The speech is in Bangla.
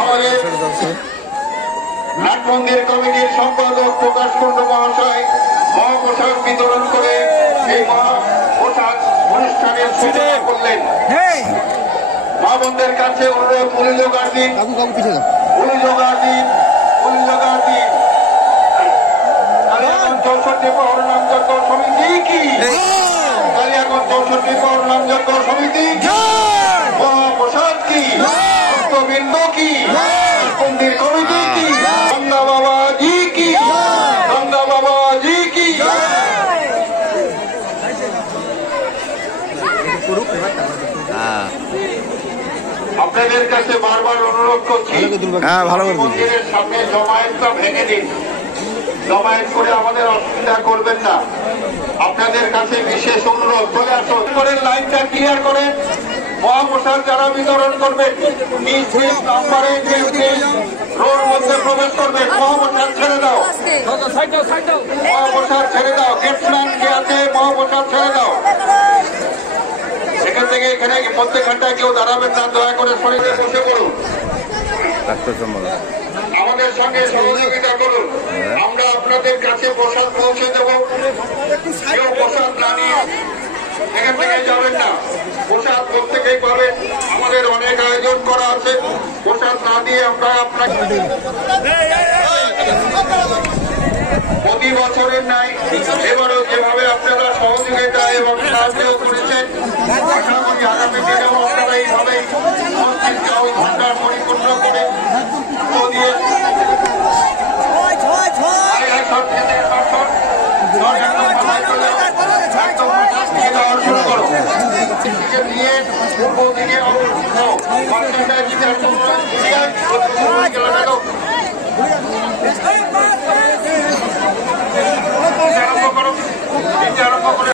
আমাদের নাট মন্দির কমিটির সম্পাদক প্রকাশ কুন্ডু মহাশয় মহাপোশাক বিতরণ করে এই মহাপোশাক অনুষ্ঠানের সূচনা করলেন। মা বোনদের কাছে অনুরোধ, অভিযোগার দিন, কালিয়াগঞ্জ 64 পৌর নামযজ্ঞ সমিতি কি, কালিয়াগঞ্জ 64 পৌর নামযজ্ঞ সমিতি মহাপ্রসাদ কি, ভক্তবৃন্দ কি, মন্দির কমিটি কি, গঙ্গা বাবাজি কি, গঙ্গা বাবাজি কি। আপনাদের কাছে বারবার অনুরোধ করছি, মন্দিরের সামনে জমায়েতটা ভেঙে দিন। জমায়েত করে আমাদের অসুবিধা করবেন না। আপনাদের কাছে বিশেষ অনুরোধ, চলে আসুন করে লাইনটা ক্লিয়ার করে মহাপ্রসাদ যারা বিতরণ করবেন নিজ নিজ নাম্বারে রোড মধ্যে প্রবেশ করবেন। মহাপ্রসাদ ছেড়ে দাও, মহাপ্রসাদ ছেড়ে দাও। গেটসম্যান কে আছে, মহাপ্রসাদ ছেড়ে দাও। এখান থেকে এখানে মধ্যখানটায় কেউ দাঁড়াবেন না, দয়া করে শরীরে বসে পড়ুন। আমাদের সঙ্গে সহযোগিতা করুন, আমরা আপনাদের কাছে প্রসাদ পৌঁছে দেব। কেউ প্রসাদ না নিয়ে এখান থেকে যাবেন না, প্রসাদ প্রত্যেকেই পাবেন। আমাদের অনেক আয়োজন করা আছে, প্রসাদ না দিয়ে আমরা আপনাকে প্রতি বছরের নাই এবারও যেভাবে আপনারা সহযোগিতা এবং সাহায্য করেছেন, আশা করি আগামী দিনেও আপনারা এইভাবেই মসজিদকে ঘন্টা পরিপূর্ণ করে দিয়ে শুরু করো নিয়ে পূর্ব দিকে আরম্ভ করো, আরম্ভ করে